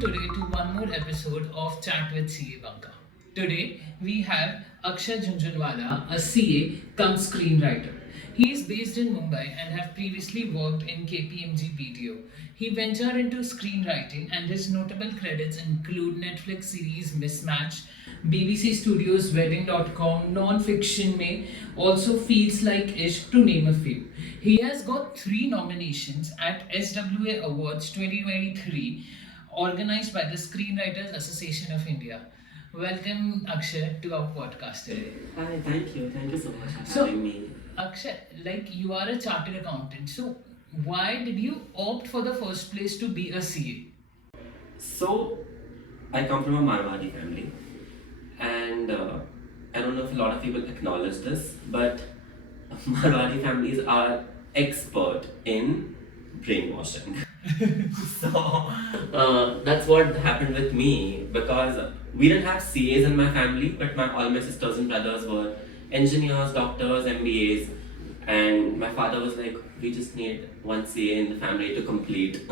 today to one more episode of Chat with CA Banka. Today we have Akshay Jhunjhunwala, a CA cum screenwriter. He is based in Mumbai and have previously worked in KPMG BDO. He ventured into screenwriting and his notable credits include Netflix series Mismatched, BBC Studios Wedding.com, non-fiction में also Feels Like Ish to name a few. He has got 3 nominations at SWA Awards 2023 organized by the Screenwriters Association of India. Welcome Akshay to our podcast today. Hi, thank you. Thank you so much for So, having me. Akshay, like you are a chartered accountant, so why did you opt for the first place to be a CA? So, I come from a Marwari family, and I don't know if a lot of people acknowledge this, but Marwari families are expert in brainwashing. So that's what happened with me because we didn't have CAs in my family, but all my sisters and brothers were engineers, doctors, MBAs, and my father was like, we just need one CA in the family to complete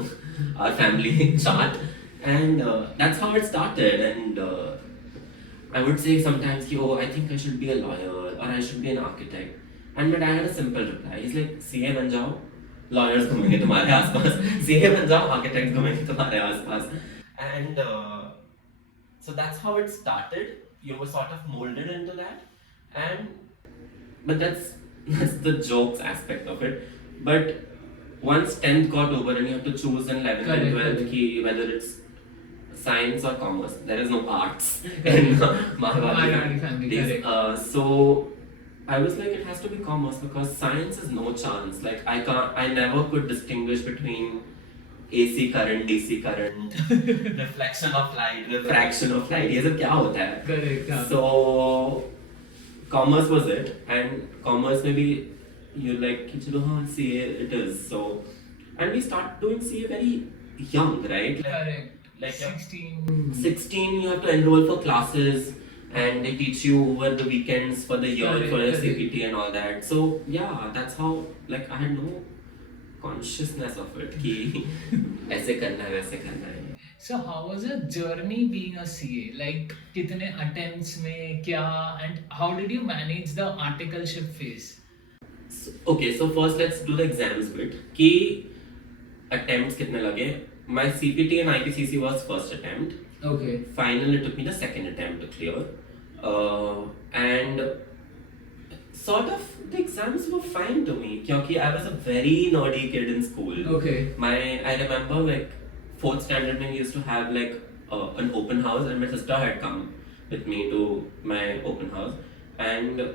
our family chart, and that's how it started. And I would say sometimes, oh, I think I should be a lawyer or I should be an architect. And my dad had a simple reply. He's like, CA बन जाओ, lawyers घूमेंगे तुम्हारे आसपास, CA बन जाओ, architects घूमेंगे तुम्हारे आसपास. And so that's how it started. You were sort of molded into that, but that's the jokes aspect of it. But once 10th got over and you have to choose in 11th and 12th ki whether it's science or commerce, there is no arts in Marwari family. So I was like, it has to be commerce because science is no chance. Like I never could distinguish between AC current, DC current, reflection of light, refraction of light. ये सब क्या होता है? Correct. So commerce was it, and commerce maybe you're like, चलो हाँ CA it is. So and we start doing CA very young, right? Correct. Like 16. 16 you have to enroll for classes. And they teach you over the weekends for the year for a CPT and all that. So yeah, that's how like I had no consciousness of it कि ऐसे करना है वैसे करना है. So how was the journey being a CA? Like कितने attempts में क्या, and how did you manage the articleship phase? So first let's do the exams bit. कि attempts कितने लगे? My CPT and IPCC was first attempt. Okay. Final it took me the second attempt to clear. And sort of the exams were fine to me because I was a very nerdy kid in school. Okay. I remember like 4th standard when we used to have like an open house, and my sister had come with me to my open house, and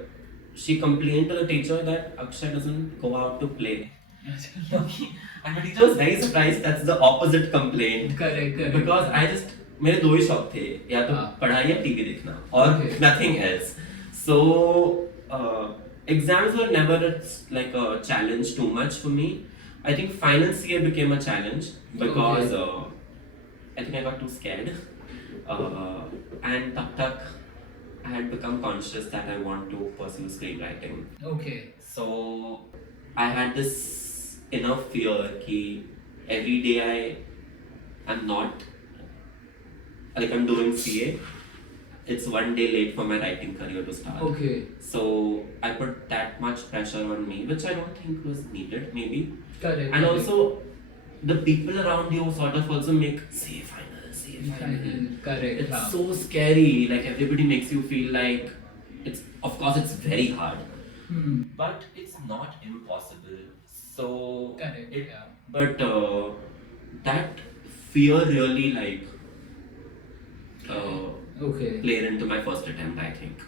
she complained to the teacher that Akshay doesn't go out to play. And the teacher was very surprised. That's the opposite complaint. Correct. Because मेरे 2 ही शौक थे, या तो पढ़ाई या TV देखना, और nothing else. So exams were never like a challenge too much for me. I think final CA became a challenge because I think I got too scared, and tak I had become conscious that I want to pursue screenwriting. Okay. So I had this inner fear कि every day I'm not like I'm doing CA, it's one day late for my writing career to start. Okay. So I put that much pressure on me, which I don't think was needed, maybe. Correct. And also, the people around you sort of also make CA final. Correct. It's so scary. Like everybody makes you feel like of course it's very hard, but it's not impossible. So correct. But that fear really like played into my first attempt, I think.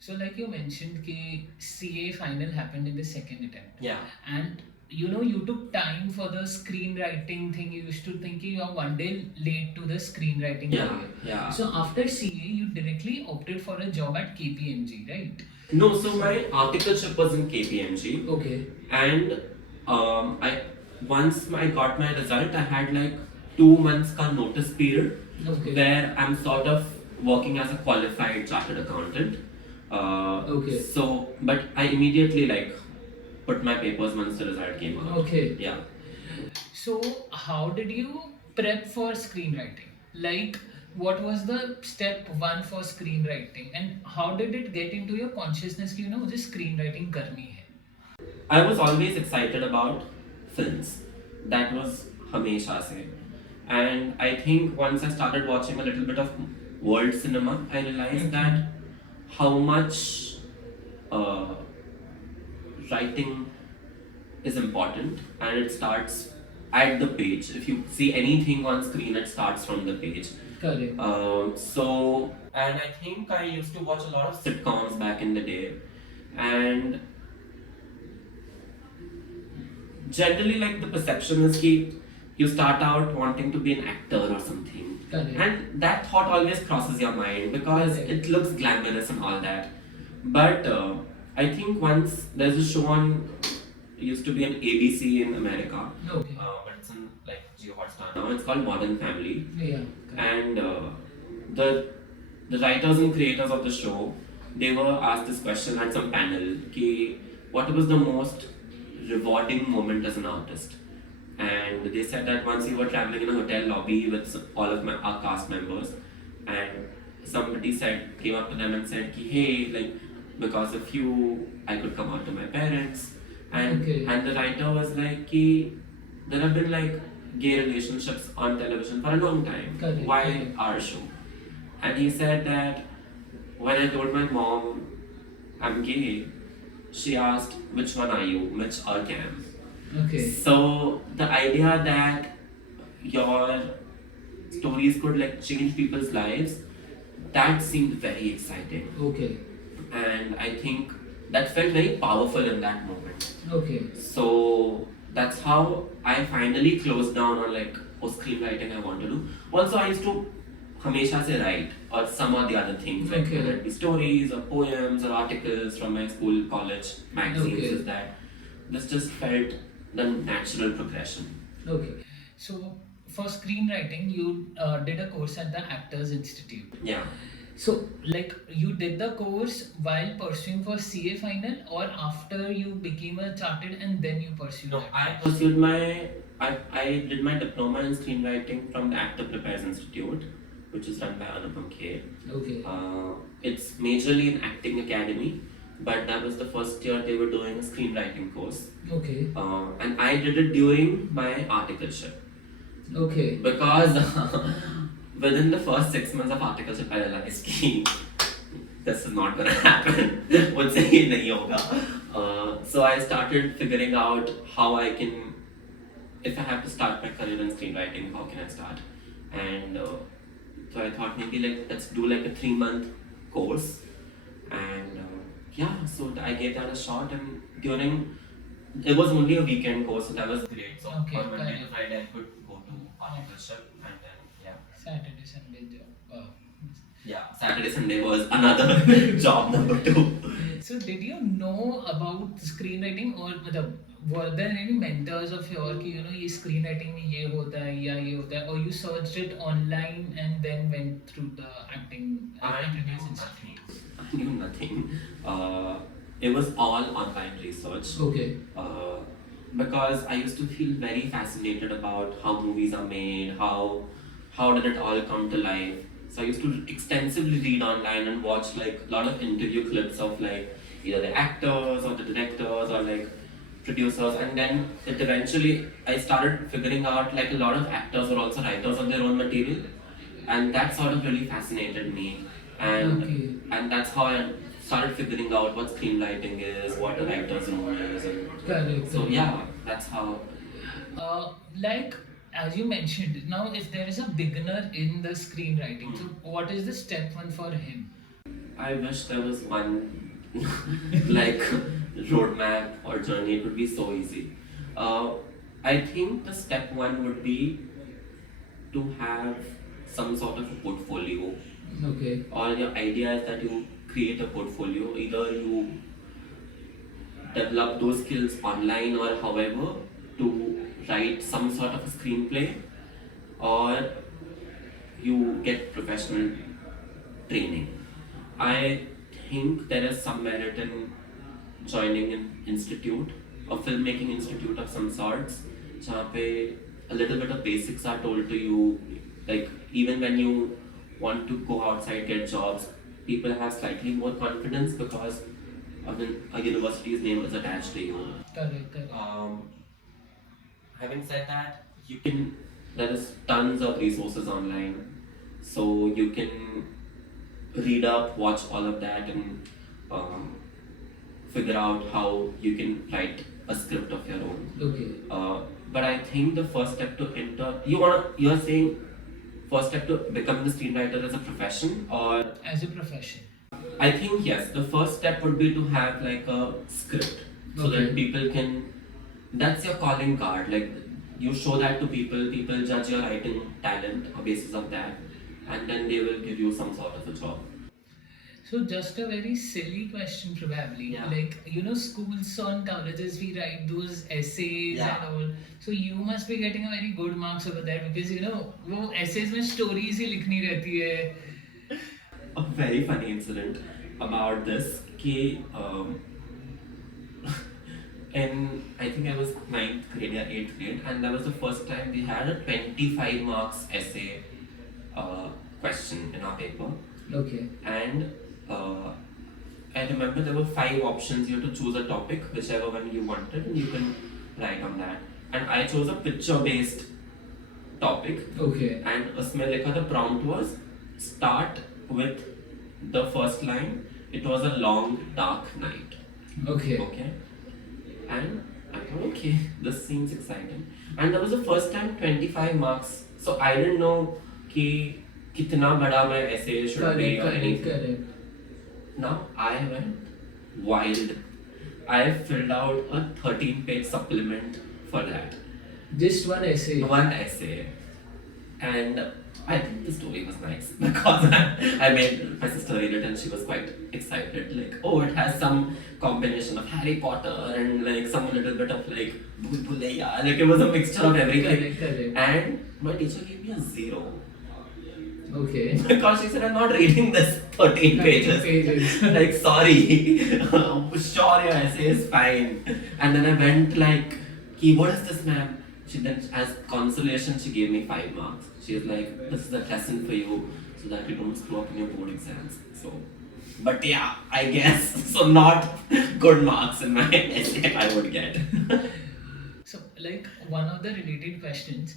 So like you mentioned कि CA final happened in the second attempt. Yeah. And you took time for the screenwriting thing. You used to think you are one day late to the screenwriting career. Yeah. So after CA, you directly opted for a job at KPMG, right? No, so my articleship was in KPMG. Okay. And once I got my result, I had like 2 months ka notice period. Okay. Where I'm sort of working as a qualified chartered accountant. Okay. So, but I immediately like put my papers once the result came out. Okay. Yeah. So, how did you prep for screenwriting? Like, what was the step one for screenwriting, and how did it get into your consciousness? Just screenwriting karni hai. I was always excited about films. That was Hamesha se. And I think once I started watching a little bit of world cinema, I realized that how much uh, writing is important, and it starts at the page. If you see anything on screen, it starts from the page. Correct. And I think I used to watch a lot of sitcoms back in the day, and generally, like the perception is that you start out wanting to be an actor or something, Correct. and that thought always crosses your mind because Correct. it looks glamorous and all that. But I think once there's a show on, it used to be an ABC in America, Okay. but it's in like Geo Hotstar now. It's called Modern Family, Yeah. and the the writers and creators of the show, they were asked this question at some panel: ki, what was the most rewarding moment as an artist? And they said that once we were traveling in a hotel lobby with all of our cast members, and somebody came up to them and said, ki, hey, like, because of you, I could come out to my parents. And Okay. and the writer was like, ki, there have been like gay relationships on television for a long time. Correct. Why Correct. our show? And he said that when I told my mom I'm gay, she asked, which one are you, Mitch or Cam? Okay. So the idea that your stories could like change people's lives, that seemed very exciting. Okay. And I think that felt very powerful in that moment. Okay. So that's how I finally closed down on like, oh, screenwriting I want to do. Also, I used to Hamesha se write or some of the other things, like Okay. whether it be stories or poems or articles from my school, college, magazines, Okay. is that this just felt the natural progression. Okay. So for screenwriting, you did a course at the Actors Institute. Yeah. So, like, you did the course while pursuing for CA final, or after you became a chartered and then you pursued No, that I course? pursued I did my diploma in screenwriting from the Actor Prepares Institute, which is run by Anupam Kher. Okay. It's majorly an acting academy, but that was the first year they were doing a screenwriting course. Okay. And I did it during my articleship. Okay. Because within the first 6 months of articleship, I realized कि this is not gonna happen. मुझसे ये नहीं होगा. So I started figuring out how I can, if I have to start my career in screenwriting, how can I start? And so I thought maybe like let's do like a 3-month course, and yeah, so I gave that a shot, and during it was only a weekend course, so that was great. So Okay, on Monday to correct. Friday I could go to articleship, and then Saturday, Sunday job. Wow. Saturday Sunday was another job number 2. So, did you know about screenwriting, or were there any mentors of yours कि ये screenwriting में ये होता है या ये होता है, or you searched it online and then went through the acting? I acting knew institute? nothing. I knew nothing. It was all online research. Okay. Because I used to feel very fascinated about how movies are made, how did it all come to life. So I used to extensively read online and watch like a lot of interview clips of like either the actors or the directors or like producers, and then it eventually I started figuring out like a lot of actors were also writers of their own material, and that sort of really fascinated me, and Okay. and that's how I started figuring out what screenwriting is, what a writer's room is, and Correct. so yeah, that's how. Like, as you mentioned, now if there is a beginner in the screenwriting, so what is the step one for him? I wish there was one like roadmap or journey. It would be so easy. I think the step one would be to have some sort of a portfolio, Okay. or your idea is that you create a portfolio. Either you develop those skills online or however to write some sort of a screenplay, or you get professional training. I think there is some merit in joining an institute, a filmmaking institute of some sorts, जहाँ पे a little bit of basics are told to you, like even when you want to go outside, get jobs, people have slightly more confidence because a university's name is attached to you. Correct, correct. Having said that, there is tons of resources online, so you can read up, watch all of that, and um, figure out how you can write a script of your own. Okay. But I think the first step to enter, you're saying first step to become the screenwriter as a profession, or As a profession. I think yes, the first step would be to have like a script so Okay. that people can. That's your calling card. Like you show that to people, people judge your writing talent on basis of that, and then they will give you some sort of a job. So just a very silly question probably. Yeah. Like, schools and colleges, we write those essays Yeah. and all. So you must be getting a very good marks over there because वो essays में stories ही लिखनी रहती है. A very funny incident about this कि in I think I was 9th grade or 8th grade, and that was the first time we had a 25 marks essay question in our paper. Okay. And I remember there were 5 options. You had to choose a topic, whichever one you wanted, and you can write on that. And I chose a picture-based topic. Okay. And उसमें लिखा the prompt was start with the first line. It was a long dark night. Okay. Okay. And I thought, okay, this seems exciting. And that was the first time 25 marks. So I didn't know कि कितना बड़ा my essay should be or anything. Correct. Now I went wild. I filled out a 13-page supplement for that. Just one essay. One essay. And I think the story was nice because I made my sister read it and she was quite excited. Like, oh, it has some combination of Harry Potter and like some little bit of like Bhool Bhulaiya. Like it was a mixture of everything. Correct. And my teacher gave me a 0. Okay. Because she said, I'm not reading this 13 pages. Like, sorry. Sure, your essay is fine. And then I went like, what is this, ma'am? She then, as consolation, she gave me 5 marks. She was like, this is a lesson for you so that you don't screw up in your board exams. So, but yeah, I guess, so not good marks in my essay I would get. So, like, one of the related questions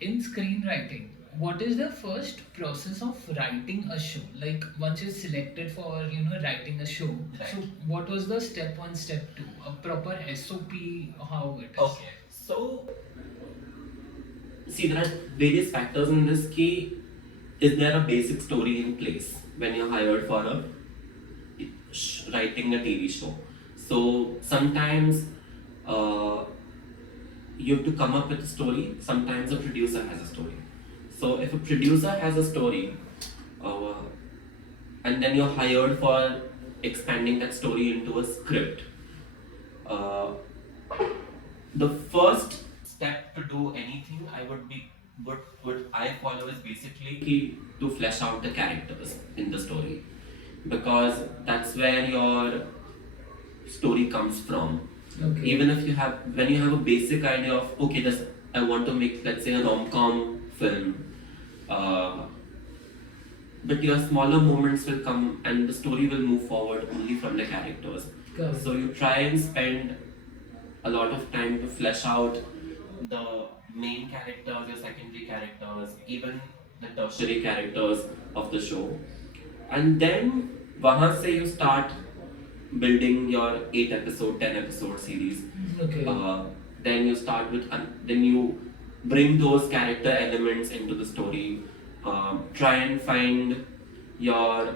in screenwriting, what is the first process of writing a show? Like, once you're selected for, writing a show, Right. so what was the step 1, step 2? A proper SOP, how it is? Okay, so see, there are various factors in this key. Is there a basic story in place when you're hired for writing a TV show? So sometimes you have to come up with a story. Sometimes a producer has a story. So if a producer has a story, and then you're hired for expanding that story into a script, the first step to do anything would I follow is basically to flesh out the characters in the story, because that's where your story comes from. Okay. Even if when you have a basic idea of okay, I want to make, let's say, a rom-com film, but your smaller moments will come and the story will move forward only from the characters. Correct. So you try and spend a lot of time to flesh out the main characters, your secondary characters, even the tertiary characters of the show, and then wahan se you start building your 8-episode, 10-episode series. Okay. Then you start with, then you bring those character elements into the story. Try and find your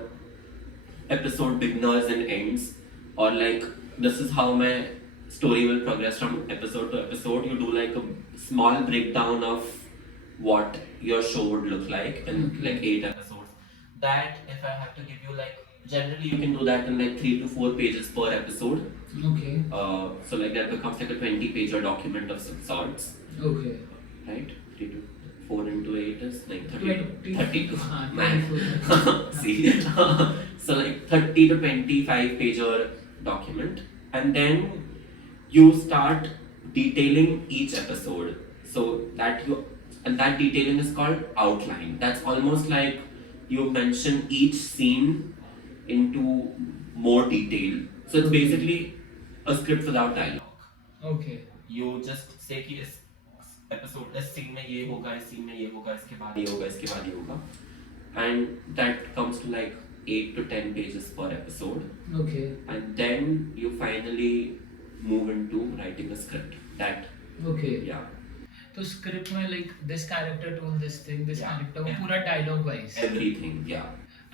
episode beginners and ends, or like this is how my story will progress from episode to episode. You do like a small breakdown of what your show would look like in like 8 episodes. That if I have to give you like, generally you can do that in like 3 to 4 pages per episode. Okay. So like that becomes like a 20-page document of some sorts. Okay. Right? 3 to 4 into 8 is like 20. 32. Man. See? So like 30 to 25 pager document, and then you start detailing each episode so that you and that detailing is called outline. That's almost like you mention each scene into more detail. So it's basically a script without dialogue. Okay. You just say कि इस episode इस scene में ये होगा, इस scene में ये होगा, इसके बाद ये होगा, इसके बाद ये होगा, and that comes to like 8 to 10 pages per episode. Okay. And then you finally move into writing a script. That Okay. yeah. तो स्क्रिप्ट में like this character told this thing, this Yeah. character, वो पूरा dialogue wise. Everything, yeah.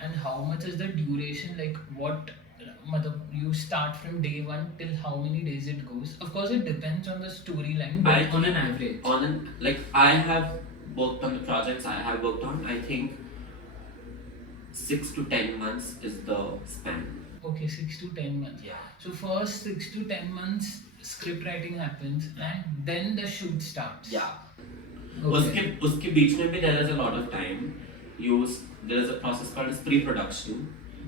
And how much is the duration? Like what? मतलब you start from day one till how many days it goes? Of course, it depends on the storyline, but on an average. Like I have worked on the projects I have worked on. I think 6 to 10 months is the span. Okay, 6 to 10 months. Yeah. So first 6 to 10 months script writing happens, and then the shoot starts. Yeah. Okay. उसके बीच में भी there is a lot of time. There is a process called as pre-production,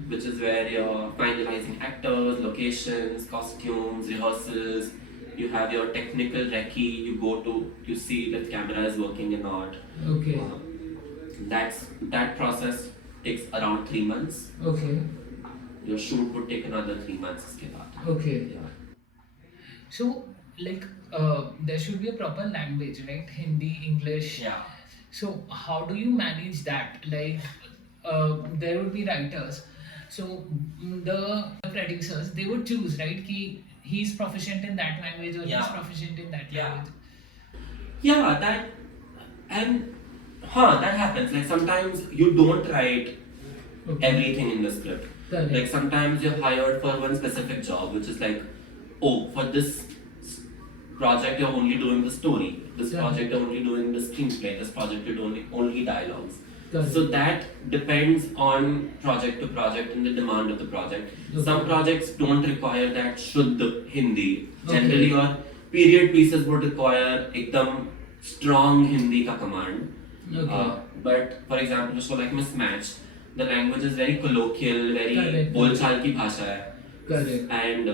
which is where you're finalizing actors, locations, costumes, rehearsals. You have your technical recce. You see if the camera is working or not. Okay. That process takes around 3 months. Okay. Your shoot would take another 3 months. इसके बाद. Okay. Yeah. So like there should be a proper language, right? Hindi, English. Yeah. So how do you manage that? Like there would be writers. So the producers, they would choose, right? He's proficient in that language or Yeah. he's proficient in that Yeah. language. Yeah, that happens. Like sometimes you don't write everything in the script. Correct. Like sometimes you're hired for one specific job, which is like, oh, for this project you're only doing the story. This Yeah. project you're only doing the screenplay. This project you're doing only dialogues. Correct. So that depends on project to project and the demand of the project. Okay. Some projects don't require that Shuddha Hindi. Okay. Generally, your period pieces would require ekdam strong Hindi ka command. Okay. But for example, a show like Mismatched, the language is very colloquial, very Correct. bolchal ki bhasha hai. Correct. And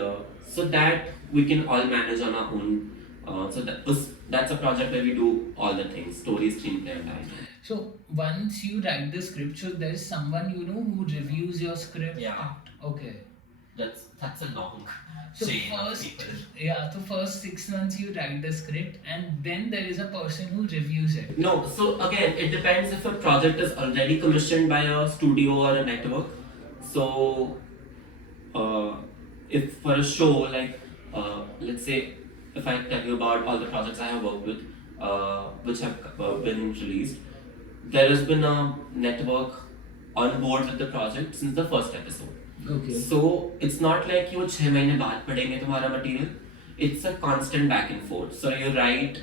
so that we can all manage on our own. So that's a project where we do all the things: story, screenplay, and dialogue. So once you write the script, so there's someone who reviews your script. Yeah. Okay. That's a long So chain of first, people. so first 6 months you write the script, and then there is a person who reviews it. No, so again, it depends if a project is already commissioned by a studio or a network. So, if for a show like, let's say, if I tell you about all the projects I have worked with, which have been released, there has been a network on board with the project since the first episode. Okay. So it's not like you 6 महीने बाद पढ़ेंगे तुम्हारा material. It's a constant back and forth. So you write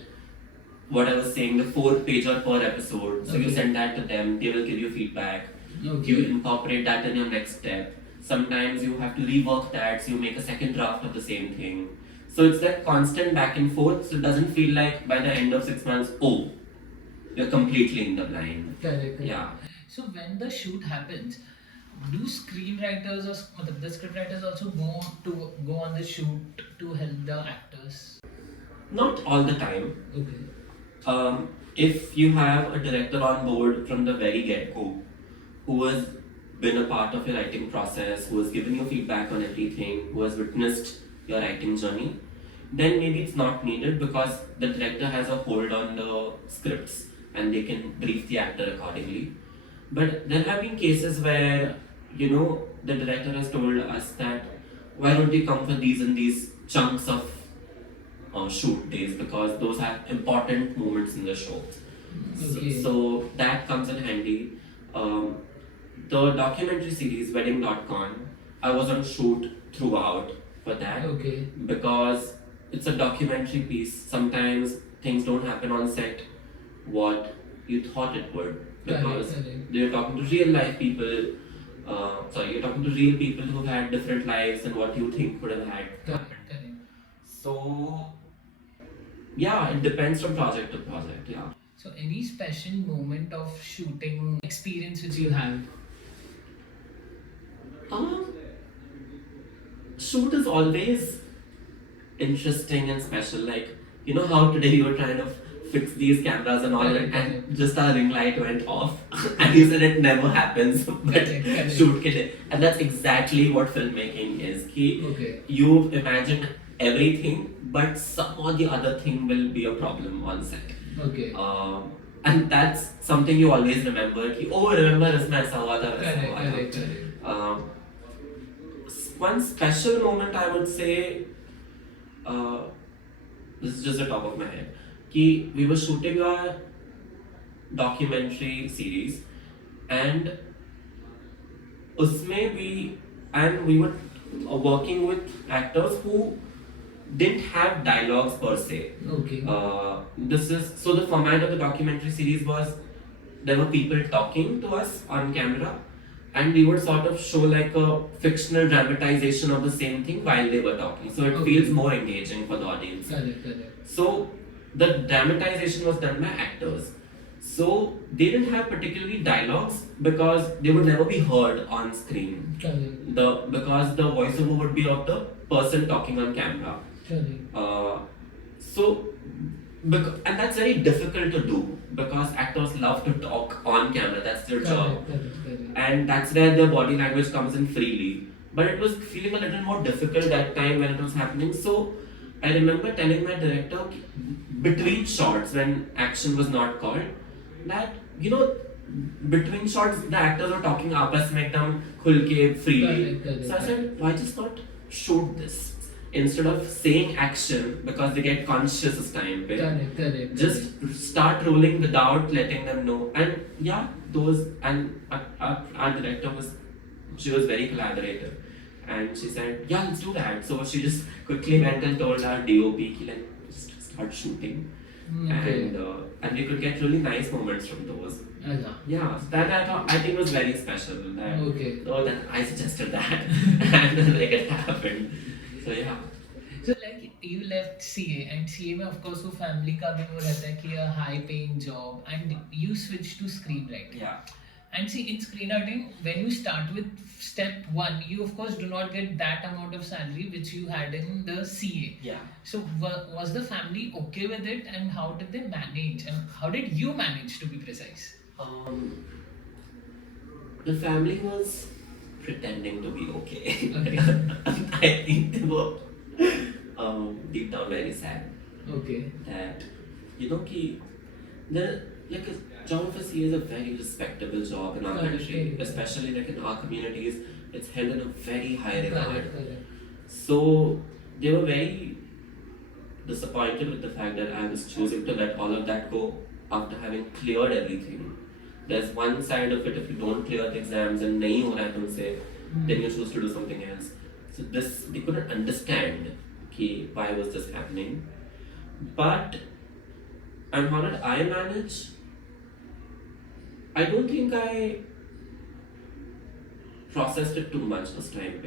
what I was saying, the 4-pager per episode. So you Okay. send that to them. They will give you feedback. Okay. You incorporate that in your next step. Sometimes you have to rework that, so you make a second draft of the same thing. So it's that constant back and forth. So it doesn't feel like by the end of 6 months, oh, you're completely in the blind. Correct. Yeah. So when the shoot happens, do screenwriters or the scriptwriters also go on the shoot to help the actors? Not all the time. Okay. If you have a director on board from the very get-go, who has been a part of your writing process, who has given you feedback on everything, who has witnessed your writing journey, then maybe it's not needed because the director has a hold on the scripts and they can brief the actor accordingly. But there have been cases where, the director has told us that why don't you come for these and these chunks of shoot days, because those have important moments in the show. Okay. So that comes in handy. The documentary series Wedding.con, I was on shoot throughout for that. Okay. Because it's a documentary piece. Sometimes things don't happen on set what you thought it would, because Correct. you're talking to real life people. You're talking to real people who've had different lives and what you think would have had happened. Correct. So yeah, it depends from project to project. Yeah. So any special moment of shooting experience which you have? Shoot is always interesting and special. Like, how today you were trying to fix these cameras and all Correct, and correct. just our ring light went off and you said it never happens but Correct. shoot kit. And that's exactly what filmmaking is. Okay. You imagine everything but some or the other thing will be a problem on set. Okay. And that's something you always remember. Remember इसमें ऐसा हुआ था वैसा हुआ था. Correct. One special moment I would say, this is just the top of my head, कि we were shooting a documentary series and उसमें we were working with actors who didn't have dialogues per se. Okay. So the format of the documentary series was there were people talking to us on camera and we would sort of show like a fictional dramatization of the same thing while they were talking. So it Okay. feels more engaging for the audience. Correct. So the dramatization was done by actors. So they didn't have particularly dialogues because they would never be heard on screen. Correct. Because the voiceover would be of the person talking on camera. Correct. And that's very difficult to do because actors love to talk on camera. That's their job. Correct. And that's where their body language comes in freely. But it was feeling a little more difficult that time when it was happening. So I remember telling my director between shots when action was not called that between shots the actors were talking आपस में एकदम खुल के freely. Correct. So I said, why just not shoot this instead of saying action because they get conscious this time. Correct. Just start rolling without letting them know. And yeah, our director was very collaborative. And she said, yeah, let's do that. So she just quickly went and told our DOP, just start shooting. Okay. And we could get really nice moments from those. Yeah, so that I think was very special. That I suggested that and then it happened. So yeah. So like you left CA and CA में of course वो family का भी वो रहता है कि a high paying job and you switched to screenwriting. Yeah. And see, in screenwriting, when you start with step 1, you of course do not get that amount of salary which you had in the CA. Yeah. So was the family okay with it, and how did they manage, and how did you manage, to be precise? The family was pretending to be okay. Okay. I think they were deep down very sad Okay. that a job of a CA is a very respectable job in our country, especially like in our communities. It's held in a very high regard. Correct. So they were very disappointed with the fact that I was choosing to let all of that go after having cleared everything. There's one side of it, if you don't clear the exams and nahi ho raha hai tumse, then you choose to do something else. So they couldn't understand why was this happening. But and how did I manage? I don't think I processed it too much this time.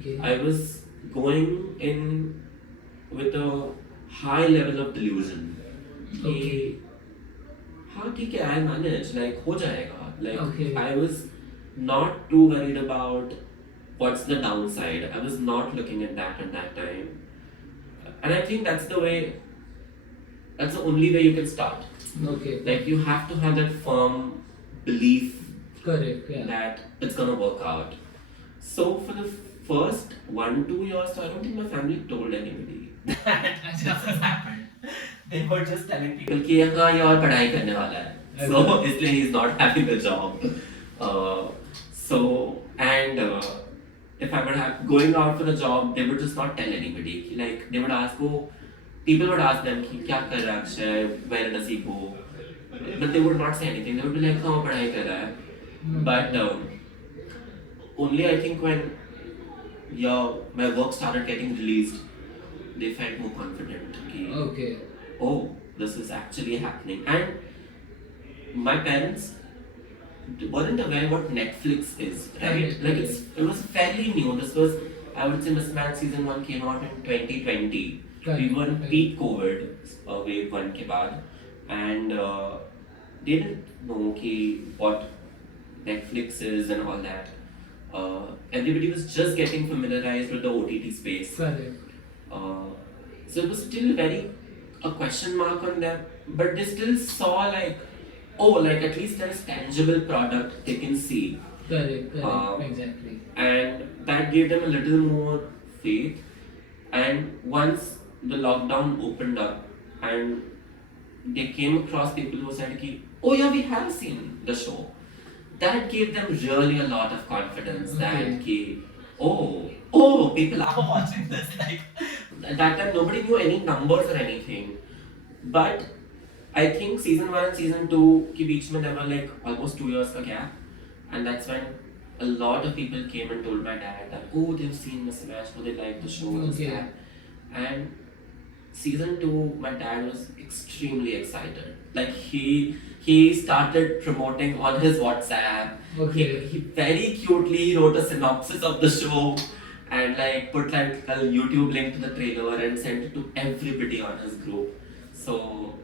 Okay. I was going in with a high level of delusion. Okay. हाँ ठीक है, I manage, like हो जाएगा. Okay. I was not too worried about what's the downside. I was not looking at that time. And I think that's the only way you can start. Okay. Like you have to have that firm belief Correct. Yeah. that it's gonna work out. So for the first 1-2 years, I don't think my family told anybody that this has happened. They were just telling people कि हाँ ये और पढ़ाई करने वाला है. So इसलिए he's not having the job. If I were going out for the job, they would just not tell anybody. Like they would ask, people would ask them कि क्या कर रहा है Akshay, where does he go? But they would not say anything. They would be like, हाँ वो पढ़ाई कर रहा है. But only I think when my work started getting released, they felt more confident. Okay. Oh, this is actually happening. And my parents weren't aware what Netflix is, right? Like it was fairly new. This was, I would say, Mismatched season 1 came out in 2020. We were in peak COVID, wave 1 ke baad, and they didn't know what Netflix is and all that. Everybody was just getting familiarized with the OTT space. Correct. So it was still very a question mark on them, but they still saw like, oh, like at least there's tangible product they can see. Correct, exactly. And that gave them a little more faith. And once the lockdown opened up and they came across people who said, ki, oh yeah, we have seen the show. That gave them really a lot of confidence that, ki, people are watching this. Like, at that time, nobody knew any numbers or anything. But I think season 1 and season 2 के बीच में there were like almost 2 years का gap, and that's when a lot of people came and told my dad that they've seen Mismatched, they like the show, this that, and season 2 my dad was extremely excited. Like he started promoting on his WhatsApp. He very cutely wrote a synopsis of the show and like put like a YouTube link to the trailer and sent it to everybody on his group. So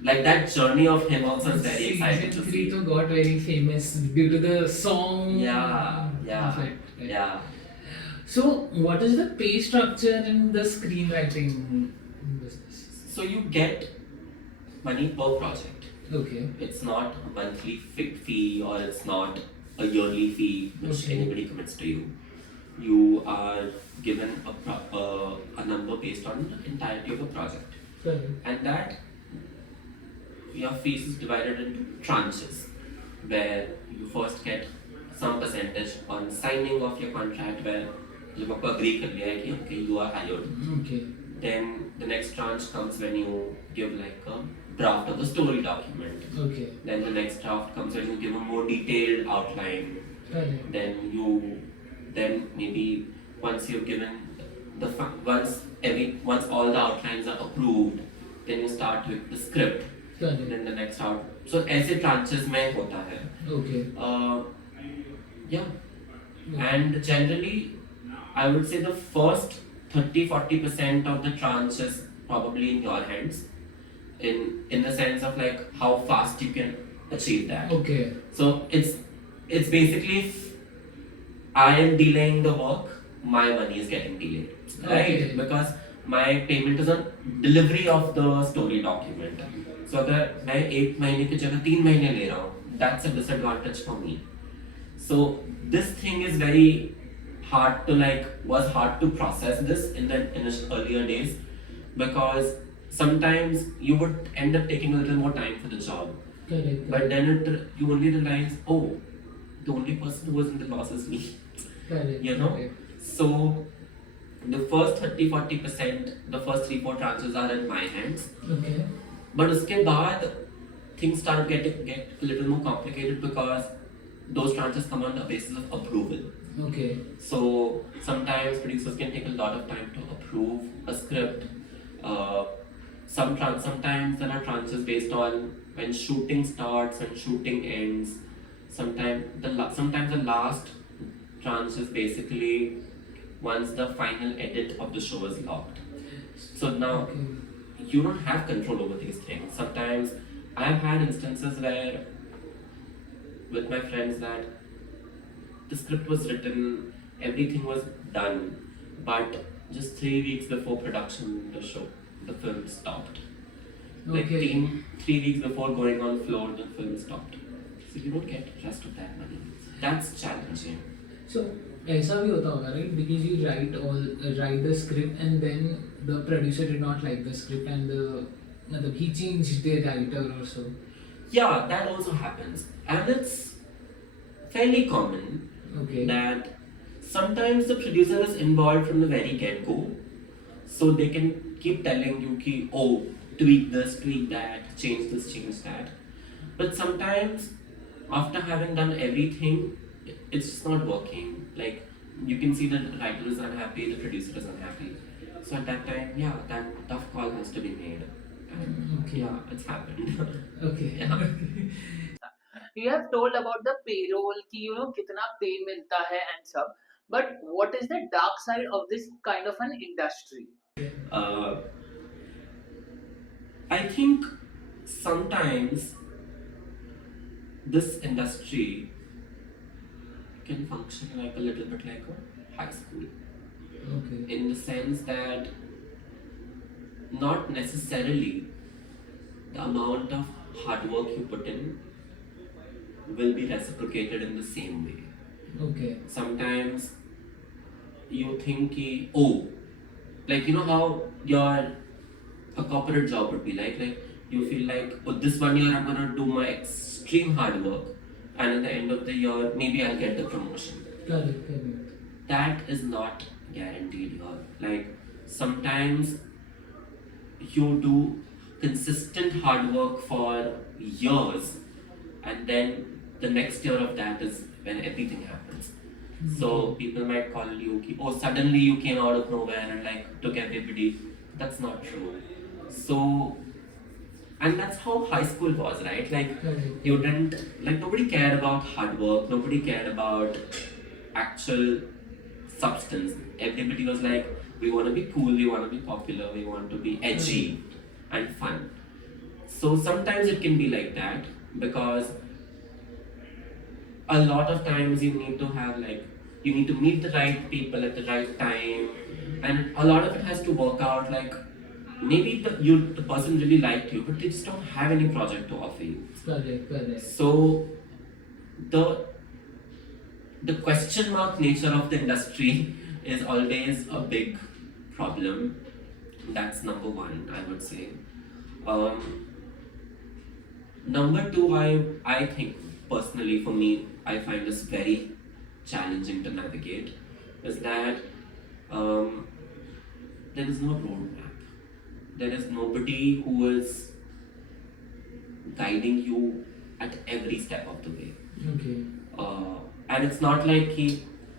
like that journey of him also is very exciting to see. Season 3 got very famous due to the song. Yeah. So what is the pay structure in the screenwriting business? So you get money per project. Okay. It's not a monthly fee or it's not a yearly fee which anybody commits to you. You are given a number based on the entirety of the project. And that your fees is divided into tranches, where you first get some percentage on signing of your contract where you agree कर लिया है कि okay, you are hired. Okay. Then the next tranche comes when you give like a draft of the story document. Okay. Then the next draft comes when you give a more detailed outline. Then maybe once you've given once all the outlines are approved, then you start with the script. Then the next out. So ऐसे tranches में होता है. Okay. And generally, I would say the first 30-40% of the tranche is probably in your hands, in the sense of like how fast you can achieve that. Okay. So it's basically if I am delaying the work, my money is getting delayed, right? Because my payment is on delivery of the story document. So अगर मैं 1 महीने की जगह 3 महीने ले रहा हूँ, that's a disadvantage for me. So this thing is very was hard to process this in the earlier days, because sometimes you would end up taking a little more time for the job. Correct. But then you only realize, the only person who was in the loss is me. Correct. You know? So the first 30-40%, the first 3-4 tranches are in my hands. Okay. But उसके बाद things start get a little more complicated because those tranches come on the basis of approval. Okay. So sometimes producers can take a lot of time to approve a script. Sometimes there are tranches based on when shooting starts and shooting ends. Sometimes the last tranche is basically once the final edit of the show is locked. So now you don't have control over these things. Sometimes I have had instances where with my friends that the script was written, everything was done, but just 3 weeks before production, the film stopped. Like 3 weeks before going on floor, the film stopped. So you don't get the rest of that money. That's challenging. So ऐसा भी होता होगा, right? Because you write the script and then the producer did not like the script and he changed the writer or so. Yeah, that also happens, and it's fairly common. Okay. That sometimes the producer is involved from the very get-go, so they can keep telling you ki, tweak this, tweak that, change this, change that. But sometimes after having done everything, it's just not working. Like you can see the writer is unhappy, the producer is unhappy. So at that time, that tough call has to be made. And it's happened. Okay. You have told about the payroll ki kitna pay milta hai and sab, but what is the dark side of this kind of an industry? I think sometimes this industry can function like a little bit like a high school. Okay. In the sense that not necessarily the amount of hard work you put in will be reciprocated in the same way. Okay. Sometimes you think, oh, like you know how your a corporate job would be like you feel like, oh, this 1 year I'm gonna do my extreme hard work, and at the end of the year maybe I'll get the promotion. Correct, correct. That is not guaranteed here. Like sometimes you do consistent hard work for years, and then the next year of that is when everything happens. So people might call you, oh, suddenly you came out of nowhere and like took everybody. That's not true. So, and that's how high school was, right? Like you didn't, like nobody cared about hard work, nobody cared about actual substance. Everybody was like, we want to be cool, we want to be popular, we want to be edgy and fun. So sometimes it can be like that because a lot of times you need to have like, you need to meet the right people at the right time, and a lot of it has to work out. Like maybe the person really liked you, but they just don't have any project to offer you. Correct, correct. So the the question mark nature of the industry is always a big problem. That's number one, I would say. Um, Number two, I think personally for me, I find this very challenging to navigate, is that um, there is no roadmap. There is nobody who is guiding you at every step of the way. Okay. And it's not like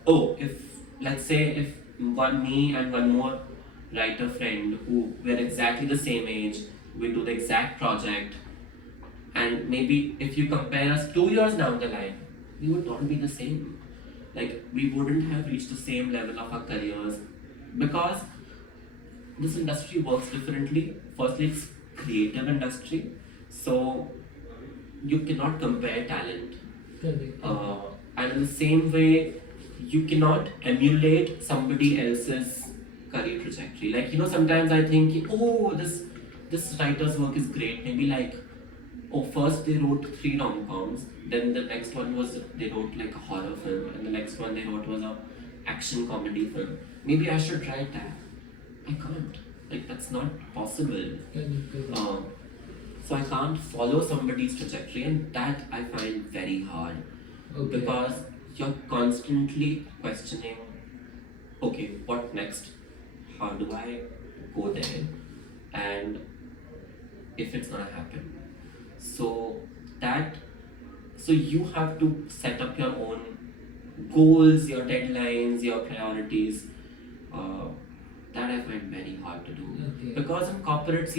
oh, if let's say if me and one more writer friend who we're exactly the same age, we do the exact project, and maybe if you compare us 2 years down the line, we would not be the same. Like we wouldn't have reached the same level of our careers because this industry works differently. Firstly, it's creative industry, so you cannot compare talent. Correct. And in the same way, you cannot emulate somebody else's career trajectory. Like sometimes I think, oh, this writer's work is great. Maybe like, oh, first they wrote 3 rom-coms, then the next one was they wrote like a horror film, and the next one they wrote was a action comedy film. Maybe I should write that. I can't. Like that's not possible. Um, so I can't follow somebody's trajectory, and that I find very hard. Okay. Because you're constantly questioning, okay, what next? How do I go there? And if it's gonna happen. So that so you have to set up your own goals, your deadlines, your priorities. That I find very hard to do. Okay. Because in corporates,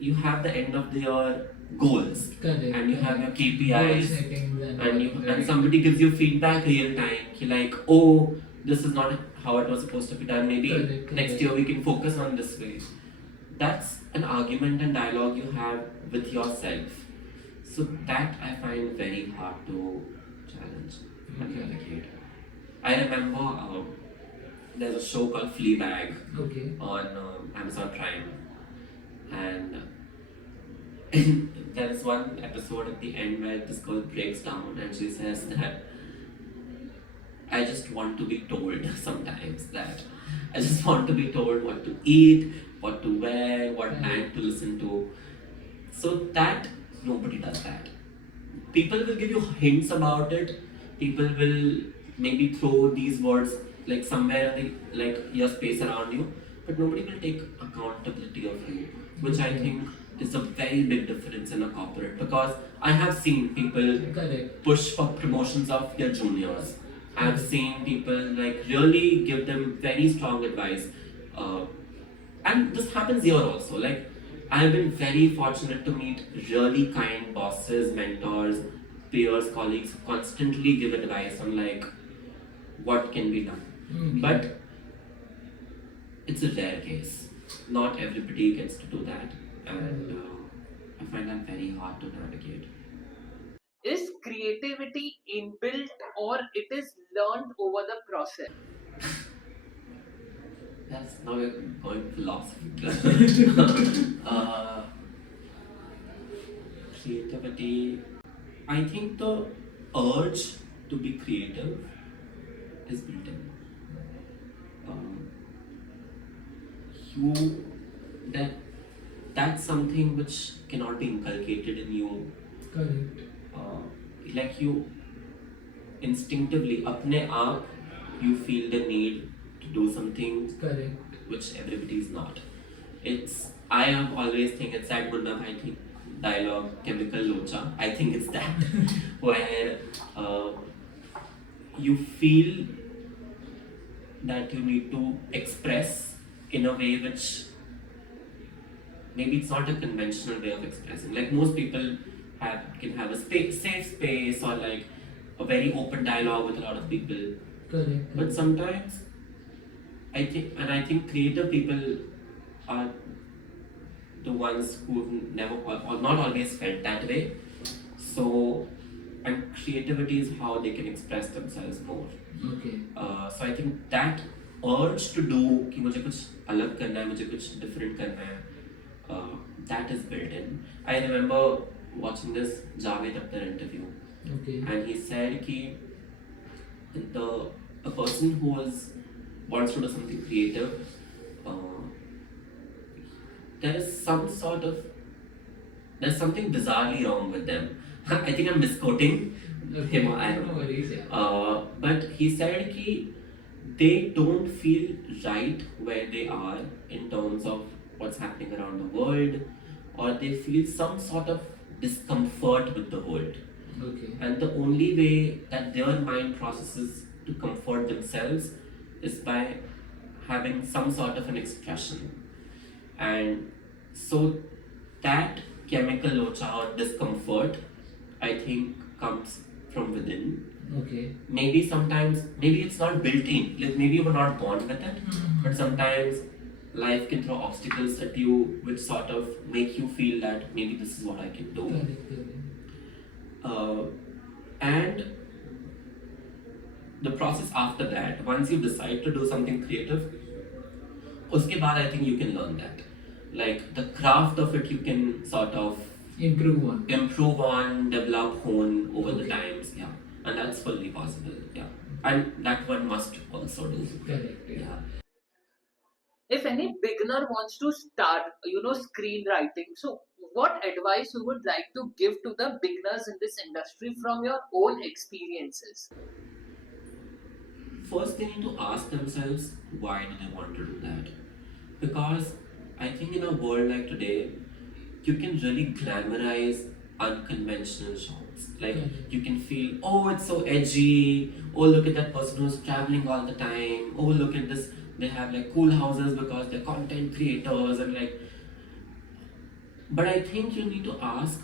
you have the end of the year goals. Correct. And you have your Goal KPIs, settings and right. somebody gives you feedback real time. You're like, oh, this is not how it was supposed to be done. Maybe Correct. next year we can focus on this way. That's an argument and dialogue you have with yourself. So that I find very hard to challenge and navigate. I remember there's a show called Fleabag Okay. on Amazon Prime, and there's one episode at the end where this girl breaks down and she says that I just want to be told sometimes that I just want to be told what to eat, what to wear, what band to listen to. So that nobody does that. People will give you hints about it. People will maybe throw these words like somewhere in the, like your space around you, but nobody will take accountability of you, which I think is a very big difference in a corporate, because I have seen people Correct. push for promotions of their juniors. I've seen people like really give them very strong advice, and this happens here also. Like I've been very fortunate to meet really kind bosses, mentors, peers, colleagues who constantly give advice on like what can be done. But it's a rare case. Not everybody gets to do that, and I find that very hard to navigate. Is creativity inbuilt or it is learned over the process? That's now we're going philosophical. Creativity. I think the urge to be creative is built in. Um, you that that's something which cannot be inculcated in you. Correct. Like you instinctively, apne aap, you feel the need to do something Correct. which everybody is not. I have always think it's that Munna Bhai thi dialogue, chemical locha. I think it's that where you feel that you need to express in a way which maybe it's not a conventional way of expressing. Like most people can have a safe space or like a very open dialogue with a lot of people. Correct. But sometimes I think creative people are the ones who've never or not always felt that way. So, and creativity is how they can express themselves more. Okay. So I think that urge to do कि मुझे कुछ अलग करना है, मुझे कुछ different करना है, that is built in. I remember watching this Javed Akhtar interview. Okay. And he said कि a person who wants to do something creative, there's something bizarrely wrong with them. I think I'm misquoting him. I don't know. No worries, yeah. But he said कि they don't feel right where they are in terms of what's happening around the world, or they feel some sort of discomfort with the world. Okay. And the only way that their mind processes to comfort themselves is by having some sort of an expression. And so that chemical locha or discomfort, I think, comes from within. Okay. Maybe it's not built in. Like maybe you were not born with it, but sometimes life can throw obstacles at you which sort of make you feel that maybe this is what I can do. And the process after that, once you decide to do something creative, uske baad I think you can learn that. Like the craft of it, you can sort of improve on, develop, hone over the Okay. times, yeah, and that's fully possible, yeah, and that one must also do. Correct. Yeah. If any beginner wants to start, screenwriting, so what advice you would like to give to the beginners in this industry from your own experiences? First, they need to ask themselves why do they want to do that? Because I think in a world like today, you can really glamorize unconventional jobs. Like you can feel, oh, it's so edgy. Oh, look at that person who's traveling all the time. Oh, look at this. They have like cool houses because they're content creators and like. But I think you need to ask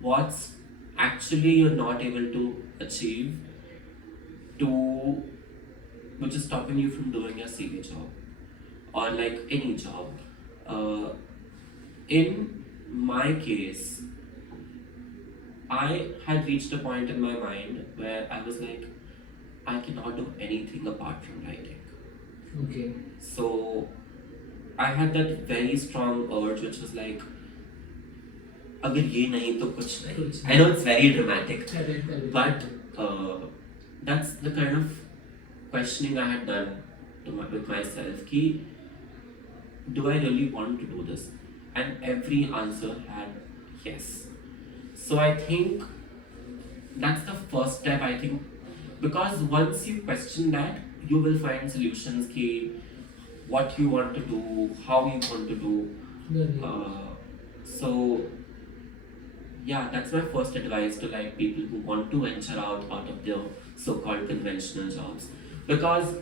what's actually you're not able to achieve which is stopping you from doing your CV job or like any job. In my case, I had reached a point in my mind where I was like, I cannot do anything apart from writing. Okay. So I had that very strong urge which was like, अगर ये नहीं तो कुछ नहीं. I know it's very dramatic, but that's the kind of questioning I had done with myself. Ki, do I really want to do this? And every answer had yes. So I think that's the first step. I think because once you question that, you will find solutions. Ki, what you want to do, how you want to do. So yeah, that's my first advice to like people who want to venture out of their so-called conventional jobs, because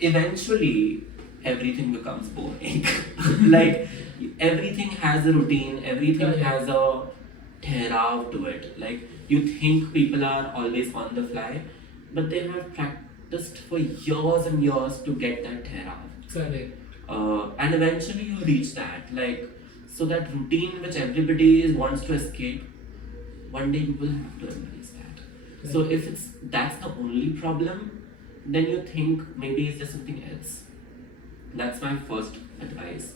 eventually everything becomes boring. Like everything has a routine, everything has a ठहराव to it. Like you think people are always on the fly, but they have practiced for years and years to get that ठहराव. Correct. And eventually you reach that, like, so that routine which everybody wants to escape, one day you will have to embrace that. Right. So if that's the only problem, then you think maybe it's just something else. That's my first advice.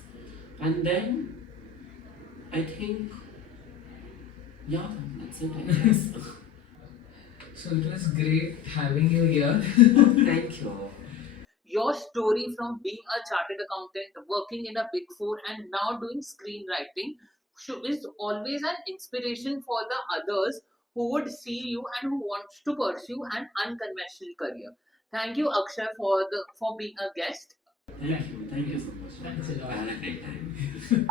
And then I think, yeah, that's it, I guess. So it was great having you here. Thank you. Your story from being a chartered accountant, working in a big four, and now doing screenwriting is always an inspiration for the others who would see you and who wants to pursue an unconventional career. Thank you, Akshay, for being a guest. Thank you so much. Thanks a lot. I had a great time.